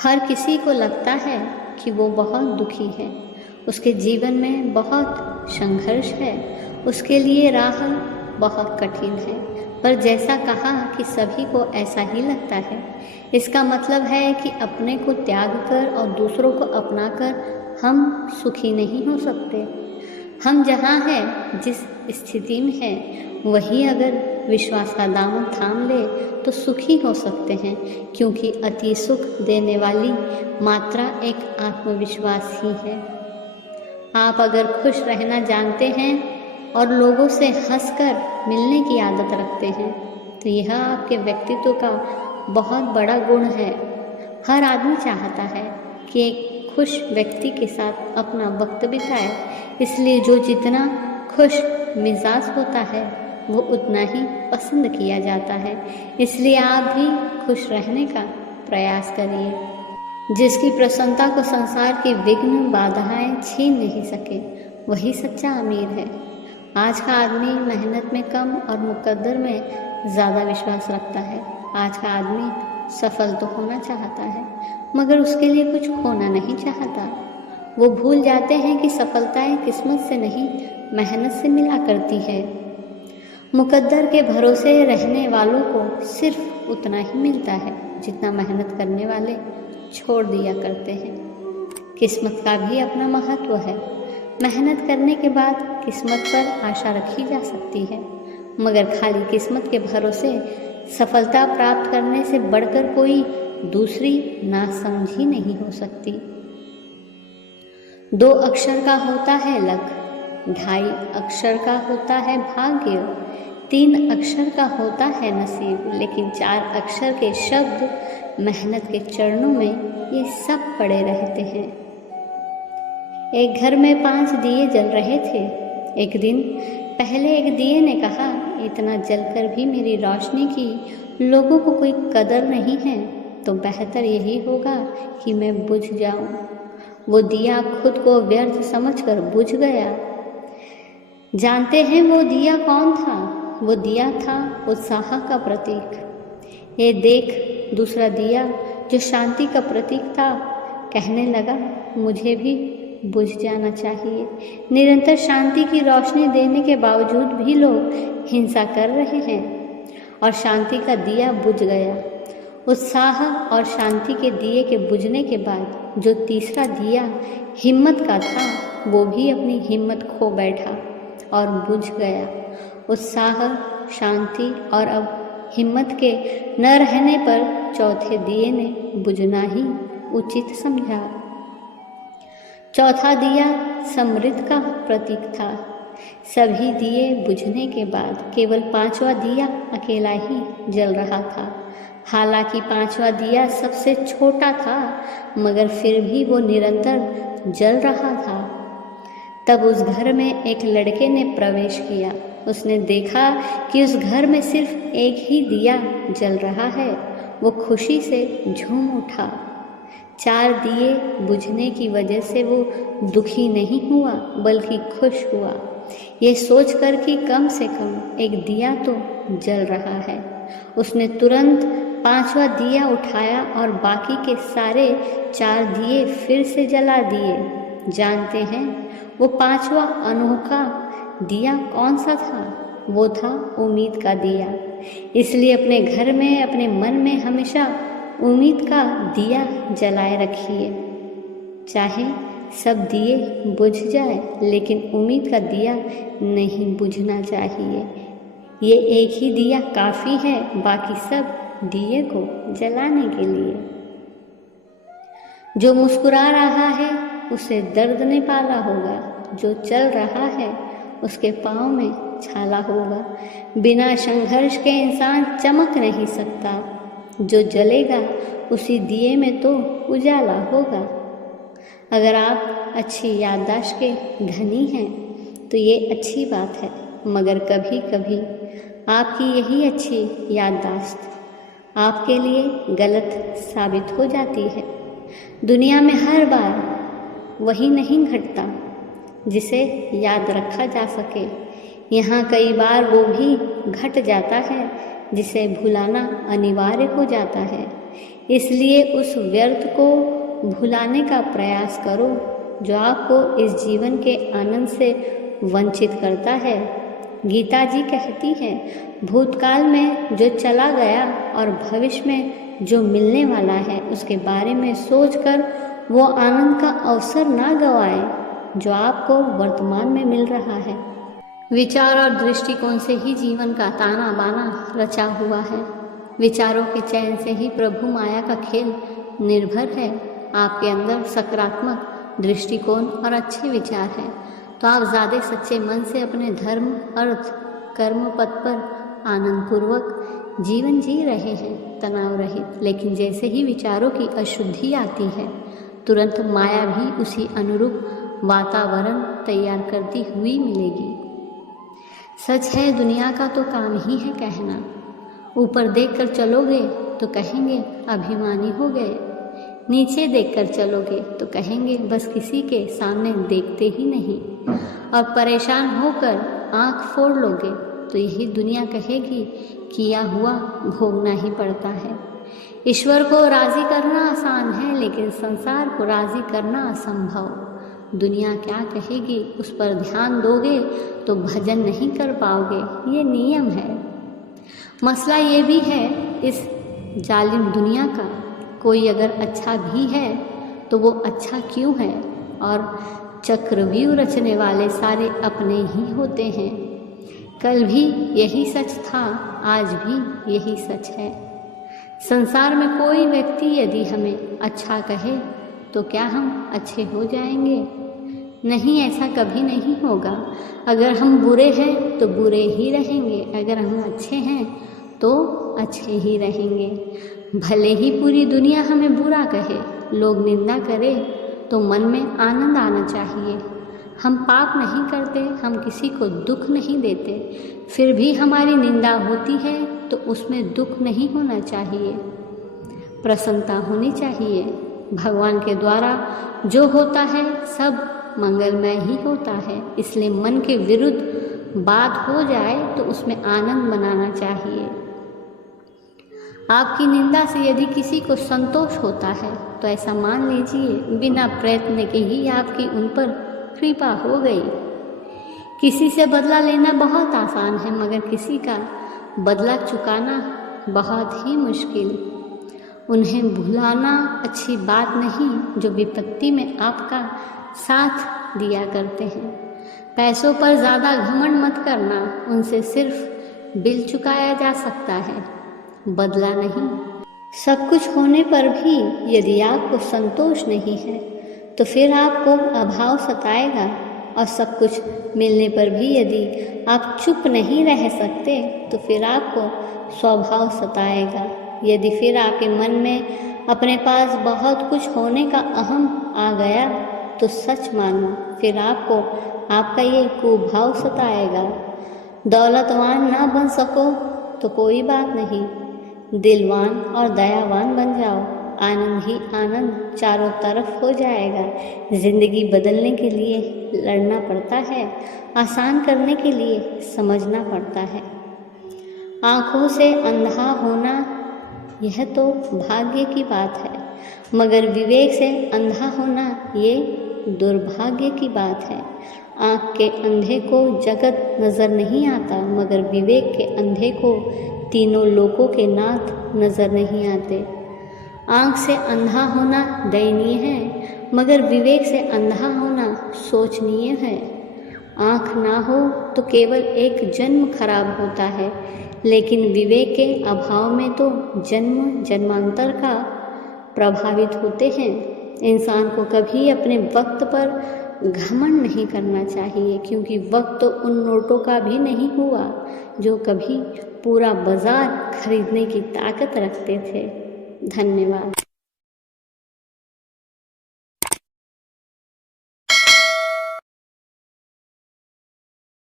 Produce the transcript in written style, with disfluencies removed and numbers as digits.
हर किसी को लगता है कि वो बहुत दुखी है, उसके जीवन में बहुत संघर्ष है, उसके लिए राह बहुत कठिन है। पर जैसा कहा कि सभी को ऐसा ही लगता है, इसका मतलब है कि अपने को त्याग कर और दूसरों को अपनाकर हम सुखी नहीं हो सकते। हम जहाँ हैं, जिस स्थिति में हैं, वही अगर विश्वास का दामन थाम ले तो सुखी हो सकते हैं, क्योंकि अति सुख देने वाली मात्रा एक आत्मविश्वास ही है। आप अगर खुश रहना जानते हैं और लोगों से हंसकर मिलने की आदत रखते हैं तो यह आपके व्यक्तित्व का बहुत बड़ा गुण है। हर आदमी चाहता है कि एक खुश व्यक्ति के साथ अपना वक्त बिताए, इसलिए जो जितना खुश मिजाज होता है वो उतना ही पसंद किया जाता है। इसलिए आप भी खुश रहने का प्रयास करिए। जिसकी प्रसन्नता को संसार की विघ्न बाधाएं छीन नहीं सके, वही सच्चा अमीर है। आज का आदमी मेहनत में कम और मुकद्दर में ज़्यादा विश्वास रखता है। आज का आदमी सफल तो होना चाहता है, मगर उसके लिए कुछ खोना नहीं चाहता। वो भूल जाते हैं कि सफलताएं किस्मत से नहीं, मेहनत से मिला करती है। मुकद्दर के भरोसे रहने वालों को सिर्फ उतना ही मिलता है जितना मेहनत करने वाले छोड़ दिया करते हैं। किस्मत का भी अपना महत्व है। मेहनत करने के बाद किस्मत पर आशा रखी जा सकती है, मगर खाली किस्मत के भरोसे सफलता प्राप्त करने से बढ़कर कोई दूसरी नासमझी नहीं हो सकती। 2 अक्षर का होता है लक, 2.5 अक्षर का होता है भाग्य, 3 अक्षर का होता है नसीब, लेकिन 4 अक्षर के शब्द मेहनत के चरणों में ये सब पड़े रहते हैं। एक घर में 5 दिए जल रहे थे। एक दिन पहले एक दिए ने कहा, इतना जलकर भी मेरी रोशनी की लोगों को कोई कदर नहीं है, तो बेहतर यही होगा कि मैं बुझ जाऊं। वो दिया खुद को व्यर्थ समझकर बुझ गया। जानते हैं वो दिया कौन था? वो दिया था उत्साह का प्रतीक। ये देख दूसरा दिया जो शांति का प्रतीक था, कहने लगा मुझे भी बुझ जाना चाहिए। निरंतर शांति की रोशनी देने के बावजूद भी लोग हिंसा कर रहे हैं और शांति का दिया बुझ गया। उत्साह और शांति के दिए के बुझने के बाद जो तीसरा दिया हिम्मत का था, वो भी अपनी हिम्मत खो बैठा और बुझ गया। उत्साह, शांति और अब हिम्मत के न रहने पर चौथे दिए ने बुझना ही उचित समझा। चौथा दिया समृद्धि का प्रतीक था। सभी दिए बुझने के बाद केवल 5वां दिया अकेला ही जल रहा था। हालांकि 5वां दिया सबसे छोटा था, मगर फिर भी वो निरंतर जल रहा था। तब उस घर में एक लड़के ने प्रवेश किया। उसने देखा कि उस घर में सिर्फ एक ही दिया जल रहा है। वो खुशी से झूम उठा। 4 दिए बुझने की वजह से वो दुखी नहीं हुआ, बल्कि खुश हुआ, ये सोचकर कि कम से कम एक दिया तो जल रहा है। उसने तुरंत 5वां दिया उठाया और बाकी के सारे 4 दिए फिर से जला दिए। जानते हैं वो 5वां अनोखा दिया कौन सा था? वो था उम्मीद का दिया। इसलिए अपने घर में, अपने मन में हमेशा उम्मीद का दिया जलाए रखिए। चाहे सब दिए बुझ जाए, लेकिन उम्मीद का दिया नहीं बुझना चाहिए। ये एक ही दिया काफ़ी है बाकी सब दिए को जलाने के लिए। जो मुस्कुरा रहा है उसे दर्द ने पाला होगा, जो चल रहा है उसके पाँव में छाला होगा। बिना संघर्ष के इंसान चमक नहीं सकता। जो जलेगा उसी दिए में तो उजाला होगा। अगर आप अच्छी याददाश्त के धनी हैं तो ये अच्छी बात है, मगर कभी कभी आपकी यही अच्छी याददाश्त आपके लिए गलत साबित हो जाती है। दुनिया में हर बार वही नहीं घटता जिसे याद रखा जा सके। यहाँ कई बार वो भी घट जाता है जिसे भुलाना अनिवार्य हो जाता है। इसलिए उस व्यर्थ को भुलाने का प्रयास करो जो आपको इस जीवन के आनंद से वंचित करता है। गीता जी कहती है, भूतकाल में जो चला गया और भविष्य में जो मिलने वाला है उसके बारे में सोचकर वो आनंद का अवसर ना गंवाए जो आपको वर्तमान में मिल रहा है। विचार और दृष्टिकोण से ही जीवन का ताना बाना रचा हुआ है। विचारों के चयन से ही प्रभु माया का खेल निर्भर है। आपके अंदर सकारात्मक दृष्टिकोण और अच्छे विचार हैं तो आप ज़्यादा सच्चे मन से अपने धर्म, अर्थ, कर्म पथ पर आनंदपूर्वक जीवन जी रहे हैं, तनाव रहित। लेकिन जैसे ही विचारों की अशुद्धि आती है तुरंत माया भी उसी अनुरूप वातावरण तैयार करती हुई मिलेगी। सच है, दुनिया का तो काम ही है कहना। ऊपर देखकर चलोगे तो कहेंगे अभिमानी हो गए, नीचे देखकर चलोगे तो कहेंगे बस किसी के सामने देखते ही नहीं, और परेशान होकर आंख फोड़ लोगे तो यही दुनिया कहेगी किया हुआ भोगना ही पड़ता है। ईश्वर को राज़ी करना आसान है लेकिन संसार को राज़ी करना असंभव। दुनिया क्या कहेगी उस पर ध्यान दोगे तो भजन नहीं कर पाओगे, ये नियम है। मसला ये भी है इस जालिम दुनिया का, कोई अगर अच्छा भी है तो वो अच्छा क्यों है, और चक्रव्यूह रचने वाले सारे अपने ही होते हैं। कल भी यही सच था, आज भी यही सच है। संसार में कोई व्यक्ति यदि हमें अच्छा कहे तो क्या हम अच्छे हो जाएंगे? नहीं, ऐसा कभी नहीं होगा। अगर हम बुरे हैं तो बुरे ही रहेंगे, अगर हम अच्छे हैं तो अच्छे ही रहेंगे। भले ही पूरी दुनिया हमें बुरा कहे, लोग निंदा करें तो मन में आनंद आना चाहिए। हम पाप नहीं करते, हम किसी को दुख नहीं देते, फिर भी हमारी निंदा होती है तो उसमें दुख नहीं होना चाहिए, प्रसन्नता होनी चाहिए। भगवान के द्वारा जो होता है सब मंगलमय ही होता है, इसलिए मन के विरुद्ध बात हो जाए तो उसमें आनंद मनाना चाहिए। आपकी निंदा से यदि किसी को संतोष होता है तो ऐसा मान लीजिए बिना प्रयत्न के ही आपकी उन पर कृपा हो गई। किसी से बदला लेना बहुत आसान है मगर किसी का बदला चुकाना बहुत ही मुश्किल। उन्हें भुलाना अच्छी बात नहीं जो विपत्ति में आपका साथ दिया करते हैं। पैसों पर ज़्यादा घमंड मत करना, उनसे सिर्फ बिल चुकाया जा सकता है, बदला नहीं। सब कुछ होने पर भी यदि आपको संतोष नहीं है तो फिर आपको अभाव सताएगा, और सब कुछ मिलने पर भी यदि आप चुप नहीं रह सकते तो फिर आपको स्वभाव सताएगा। यदि फिर आपके मन में अपने पास बहुत कुछ होने का अहम आ गया तो सच मानो फिर आपको आपका ये कुभाव सताएगा। दौलतवान ना बन सको तो कोई बात नहीं, दिलवान और दयावान बन जाओ, आनंद ही आनंद चारों तरफ हो जाएगा। जिंदगी बदलने के लिए लड़ना पड़ता है, आसान करने के लिए समझना पड़ता है। आँखों से अंधा होना यह तो भाग्य की बात है, मगर विवेक से अंधा होना ये दुर्भाग्य की बात है। आँख के अंधे को जगत नज़र नहीं आता, मगर विवेक के अंधे को तीनों लोकों के नाथ नज़र नहीं आते। आँख से अंधा होना दयनीय है, मगर विवेक से अंधा होना सोचनीय है। आँख ना हो तो केवल एक जन्म खराब होता है, लेकिन विवेक के अभाव में तो जन्म जन्मांतर का प्रभावित होते हैं। इंसान को कभी अपने वक्त पर घमंड नहीं करना चाहिए, क्योंकि वक्त तो उन नोटों का भी नहीं हुआ जो कभी पूरा बाजार खरीदने की ताकत रखते थे। धन्यवाद।